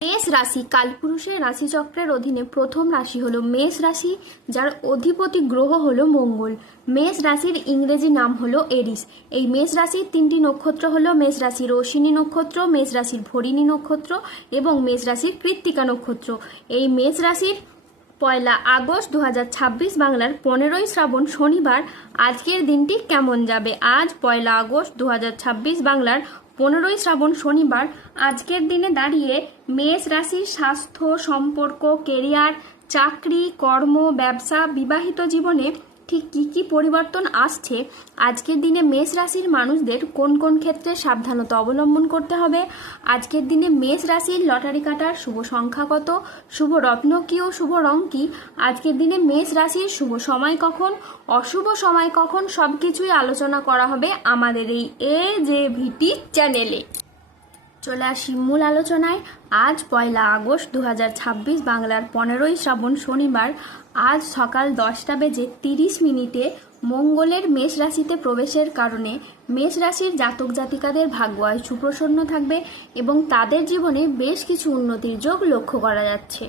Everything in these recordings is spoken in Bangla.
মেষ রাশি কালপুরুষের রাশিচক্রের অধীনে প্রথম রাশি হলো মেষ রাশি, যার অধিপতি গ্রহ হলো মঙ্গল। মেষ রাশির ইংরেজি নাম হলো এরিস। এই মেষ রাশির তিনটি নক্ষত্র হলো মেষ রাশির অশ্বিনী নক্ষত্র, মেষ রাশির ভরিণী নক্ষত্র এবং মেষ রাশির কৃত্তিকা নক্ষত্র। এই মেষ রাশির 1 আগস্ট 2026 বাংলার 15ই শ্রাবণ শনিবার আজকের দিনটি কেমন যাবে। আজ 1 আগস্ট 2026 বাংলার 15ই শ্রাবণ শনিবার আজকের দিনে দাঁড়িয়ে মেষ রাশির স্বাস্থ্য, সম্পর্ক, কেরিয়ার, চাকরি, কর্ম, ব্যবসা, বিবাহিত জীবনে ঠিক কী কী পরিবর্তন আসছে, আজকের দিনে মেষ রাশির মানুষদের কোন কোন ক্ষেত্রে সাবধানতা অবলম্বন করতে হবে, আজকের দিনে মেষ রাশির লটারি কাটার শুভ সংখ্যা কত, শুভ রত্ন কী ও শুভ রং কী, আজকের দিনে মেষ রাশির শুভ সময় কখন, অশুভ সময় কখন, সব কিছুই আলোচনা করা হবে আমাদের এই AJVT চ্যানেলে। চলে আসি মূল আলোচনায়। আজ 1 আগস্ট 2026 বাংলার 15ই শ্রাবণ শনিবার আজ সকাল 10:30 মঙ্গলের মেষ রাশিতে প্রবেশের কারণে মেষ রাশির জাতক জাতিকাদের ভাগ্য আজ সুপ্রসন্ন থাকবে এবং তাদের জীবনে বেশ কিছু উন্নতির যোগ লক্ষ্য করা যাচ্ছে।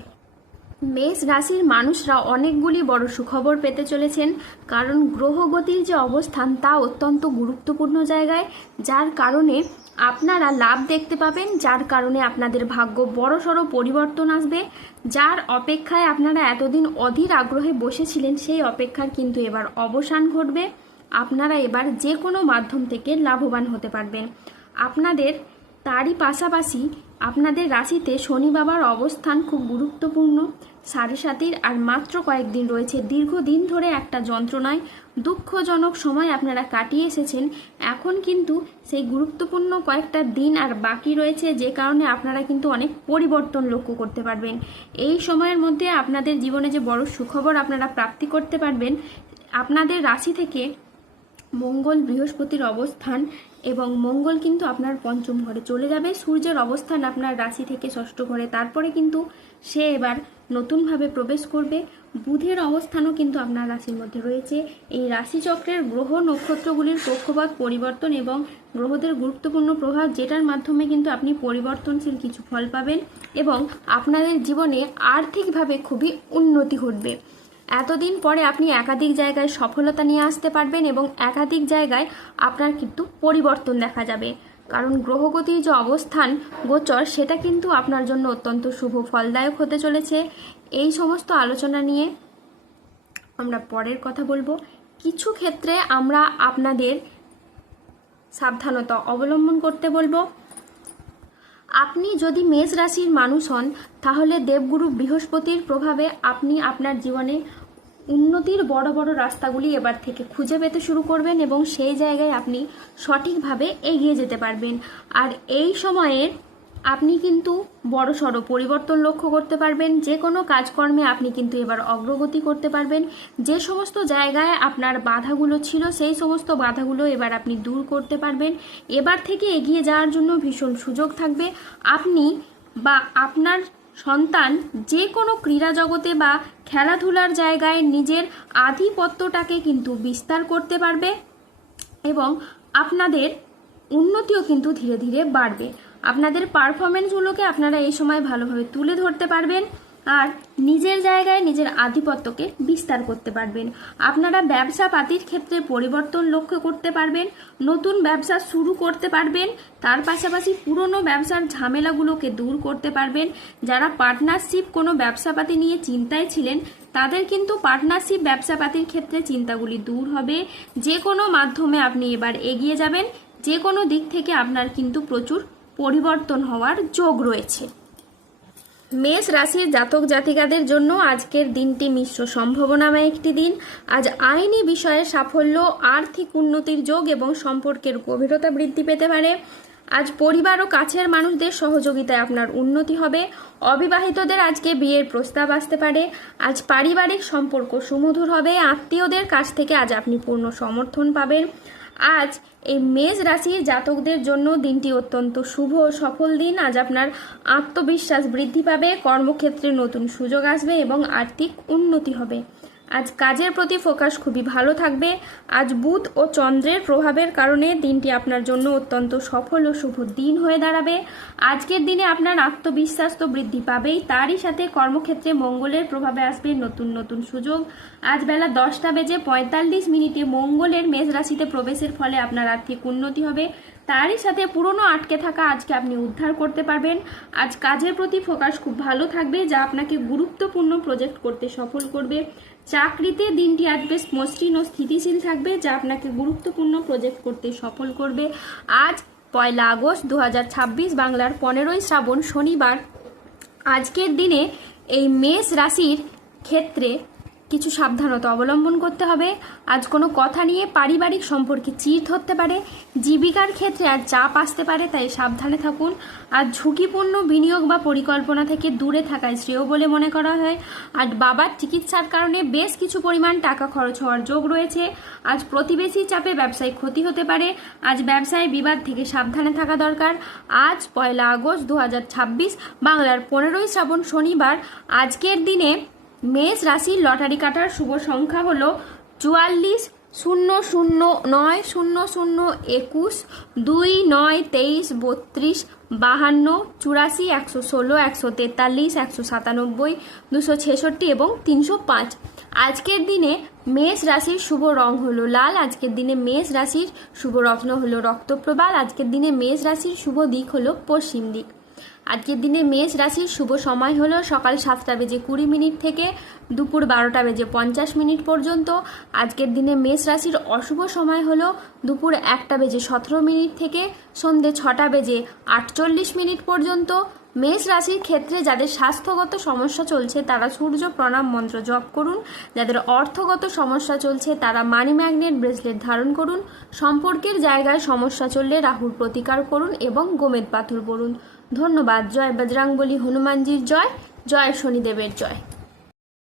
মেষ রাশির মানুষরা অনেকগুলি বড় সুখবর পেতে চলেছেন, কারণ গ্রহগতির যে অবস্থান তা অত্যন্ত গুরুত্বপূর্ণ জায়গায়, যার কারণে আপনারা লাভ দেখতে পাবেন, যার কারণে আপনাদের ভাগ্য বড়সড় পরিবর্তন আসবে। যার অপেক্ষায় আপনারা এতদিন অধীর আগ্রহে বসেছিলেন, সেই অপেক্ষার কিন্তু এবার অবসান ঘটবে। আপনারা এবার যে কোনো মাধ্যম থেকে লাভবান হতে পারবেন। আপনাদের তারই পাশাপাশি আপনাদের রাশিতে শনি বাবার অবস্থান খুব গুরুত্বপূর্ণ। 7.5 আর মাত্র কয়েকদিন রয়েছে। দীর্ঘদিন ধরে একটা যন্ত্রণায় দুঃখজনক সময় আপনারা কাটিয়ে এসেছেন। এখন কিন্তু সেই গুরুত্বপূর্ণ কয়েকটা দিন আর বাকি রয়েছে, যে কারণে আপনারা কিন্তু অনেক পরিবর্তন লক্ষ্য করতে পারবেন। এই সময়ের মধ্যে আপনাদের জীবনে যে বড় সুখবর আপনারা প্রাপ্তি করতে পারবেন, আপনাদের রাশি থেকে মঙ্গল বৃহস্পতির অবস্থান এবং মঙ্গল কিন্তু আপনার পঞ্চম ঘরে চলে যাবে। সূর্যের অবস্থান আপনার রাশি থেকে ষষ্ঠ ঘরে, তারপরে কিন্তু সে এবার নতুনভাবে প্রবেশ করবে। বুধের অবস্থানও কিন্তু আপনার রাশির মধ্যে রয়েছে। এই রাশিচক্রের গ্রহ নক্ষত্রগুলির কক্ষপথ পরিবর্তন এবং গ্রহদের গুরুত্বপূর্ণ প্রভাব, যেটার মাধ্যমে কিন্তু আপনি পরিবর্তনশীল কিছু ফল পাবেন এবং আপনাদের জীবনে আর্থিকভাবে খুবই উন্নতি ঘটবে। এতদিন পরে আপনি একাধিক জায়গায় সফলতা নিয়ে আসতে পারবেন এবং একাধিক জায়গায় আপনার কিন্তু পরিবর্তন দেখা যাবে, কারণ গ্রহগতির যে অবস্থান গোচর সেটা কিন্তু আপনার জন্য অত্যন্ত শুভ ফলদায়ক হতে চলেছে। এই সমস্ত আলোচনা নিয়ে আমরা পরের কথা বলবো। কিছু ক্ষেত্রে আমরা আপনাদের সাবধানতা অবলম্বন করতে বলবো। আপনি যদি মেষ রাশির মানুষ হন, তাহলে দেবগুরু বৃহস্পতির প্রভাবে আপনি আপনার জীবনে উন্নতির বড় বড় রাস্তাগুলি এবার থেকে খুঁজে পেতে শুরু করবেন এবং সেই জায়গায় আপনি সঠিকভাবে এগিয়ে যেতে পারবেন। আর এই সময়ে আপনি কিন্তু বড়সড় পরিবর্তন লক্ষ্য করতে পারবেন। যে কোনো কাজকর্মে আপনি কিন্তু এবার অগ্রগতি করতে পারবেন। যে সমস্ত জায়গায় আপনার বাধাগুলো ছিল, সেই সমস্ত বাধাগুলো এবার আপনি দূর করতে পারবেন। এবার থেকে এগিয়ে যাওয়ার জন্য ভীষণ সুযোগ থাকবে। আপনি বা আপনার সন্তান যে কোনো ক্রীড়া জগতে বা খেলাধুলার জায়গায় নিজের আধিপত্যটাকে কিন্তু বিস্তার করতে পারবে এবং আপনাদের উন্নতিও কিন্তু ধীরে ধীরে বাড়বে। আপনাদের পারফরমেন্সগুলোকে আপনারা এই সময় ভালোভাবে তুলে ধরতে পারবেন আর নিজের জায়গায় নিজের আধিপত্যকে বিস্তার করতে পারবেন। আপনারা ব্যবসা পাতির ক্ষেত্রে পরিবর্তন লক্ষ্য করতে পারবেন, নতুন ব্যবসা শুরু করতে পারবেন, তার পাশাপাশি পুরনো ব্যবসার ঝামেলাগুলোকে দূর করতে পারবেন। যারা পার্টনারশিপ কোনো ব্যবসাপাতি নিয়ে চিন্তায় ছিলেন, তাদের কিন্তু পার্টনারশিপ ব্যবসাপাতির ক্ষেত্রে চিন্তাগুলি দূর হবে। যে কোনো মাধ্যমে আপনি এবার এগিয়ে যাবেন। যে কোনো দিক থেকে আপনার কিন্তু প্রচুর পরিবর্তন হওয়ার যোগ রয়েছে। মেষ রাশির জাতক জাতিকাদের জন্য আজকের দিনটি মিশ্র সম্ভাবনাময় একটি দিন। আজ আইনি বিষয়ে সাফল্য, আর্থিক উন্নতির যোগ এবং সম্পর্কের গভীরতা বৃদ্ধি পেতে পারে। আজ পরিবার ও কাছের মানুষদের সহযোগিতায় আপনার উন্নতি হবে। অবিবাহিতদের আজকে বিয়ের প্রস্তাব আসতে পারে। আজ পারিবারিক সম্পর্ক সুমধুর হবে। আত্মীয়দের কাছ থেকে আজ আপনি পূর্ণ সমর্থন পাবেন। আজ এই মেষ রাশির জাতকদের জন্য দিনটি অত্যন্ত শুভ ও সফল দিন। আজ আপনার আত্মবিশ্বাস বৃদ্ধি পাবে, কর্মক্ষেত্রে নতুন সুযোগ আসবে এবং আর্থিক উন্নতি হবে। আজ কাজের প্রতি ফোকাস খুবই ভালো থাকবে। আজ বুধ ও চন্দ্রের প্রভাবের কারণে দিনটি আপনার জন্য অত্যন্ত সফল ও শুভ দিন হয়ে দাঁড়াবে। আজকের দিনে আপনার আত্মবিশ্বাস তো বৃদ্ধি পাবেই, তারই সাথে কর্মক্ষেত্রে মঙ্গলের প্রভাবে আসবে নতুন নতুন সুযোগ। আজ বেলা 10:45 মঙ্গলের মেষ রাশিতে প্রবেশের ফলে আপনার আর্থিক উন্নতি হবে, তারই সাথে পুরনো আটকে থাকা আজকে আপনি উদ্ধার করতে পারবেন। আজ কাজের প্রতি ফোকাস খুব ভালো থাকবে, যা আপনাকে গুরুত্বপূর্ণ প্রজেক্ট করতে সফল করবে। চাকরিতে দিনটি আজ বেশ মসৃণ ও স্থিতিশীল থাকবে, যা আপনাকে গুরুত্বপূর্ণ প্রজেক্ট করতে সফল করবে। আজ 1 আগস্ট 2026 বাংলার 15ই শ্রাবণ শনিবার। আজকের দিনে এই মেষ রাশির ক্ষেত্রে কিছু সাবধানতা অবলম্বন করতে হবে। আজ কোনো কথা নিয়ে পারিবারিক সম্পর্কে চিড় ধরতে পারে, জীবিকার ক্ষেত্রে আজ চাপ আসতে পারে, তাই সাবধানে থাকুন। আজ ঝুঁকিপূর্ণ বিনিয়োগ বা পরিকল্পনা থেকে দূরে থাকাই শ্রেয় বলে মনে করা হয়। আজ বাবার চিকিৎসার কারণে বেশ কিছু পরিমাণ টাকা খরচ হওয়ার যোগ রয়েছে। আজ প্রতিবেশী চাপে ব্যবসায় ক্ষতি হতে পারে। আজ ব্যবসায় বিবাদ থেকে সাবধানে থাকা দরকার। আজ 1 আগস্ট 2026 বাংলার 15ই শ্রাবণ শনিবার। আজকের দিনে মেষ রাশির লটারি কাটার শুভ সংখ্যা হলো 44, 00, 9, 00, 21, 2, 9, 23, 32, 52, 84, 116, 143, 197, 266 এবং 305। আজকের দিনে মেষ রাশির শুভ রং হলো লাল। আজকের দিনে মেষ রাশির শুভ রত্ন হলো রক্তপ্রবাল। আজকের দিনে মেষ রাশির শুভ দিক হলো পশ্চিম দিক। আজকের দিনে মেষ রাশির শুভ সময় হলো সকাল 7:20 থেকে দুপুর 12:50 পর্যন্ত। আজকের দিনে মেষ রাশির অশুভ সময় হলো দুপুর 1:17 থেকে সন্ধে 6:48 পর্যন্ত। মেষ রাশির ক্ষেত্রে যাদের স্বাস্থ্যগত সমস্যা চলছে তারা সূর্য প্রণাম মন্ত্র জপ করুন। যাদের অর্থগত সমস্যা চলছে তারা মানি ম্যাগনেট ব্রেসলেট ধারণ করুন। সম্পর্কের জায়গায় সমস্যা চললে রাহুর প্রতিকার করুন এবং গোমেদ পাথর পড়ুন। ধন্যবাদ। জয় বজরংবলী, হনুমানজির জয়, জয় শনিদেবের জয়।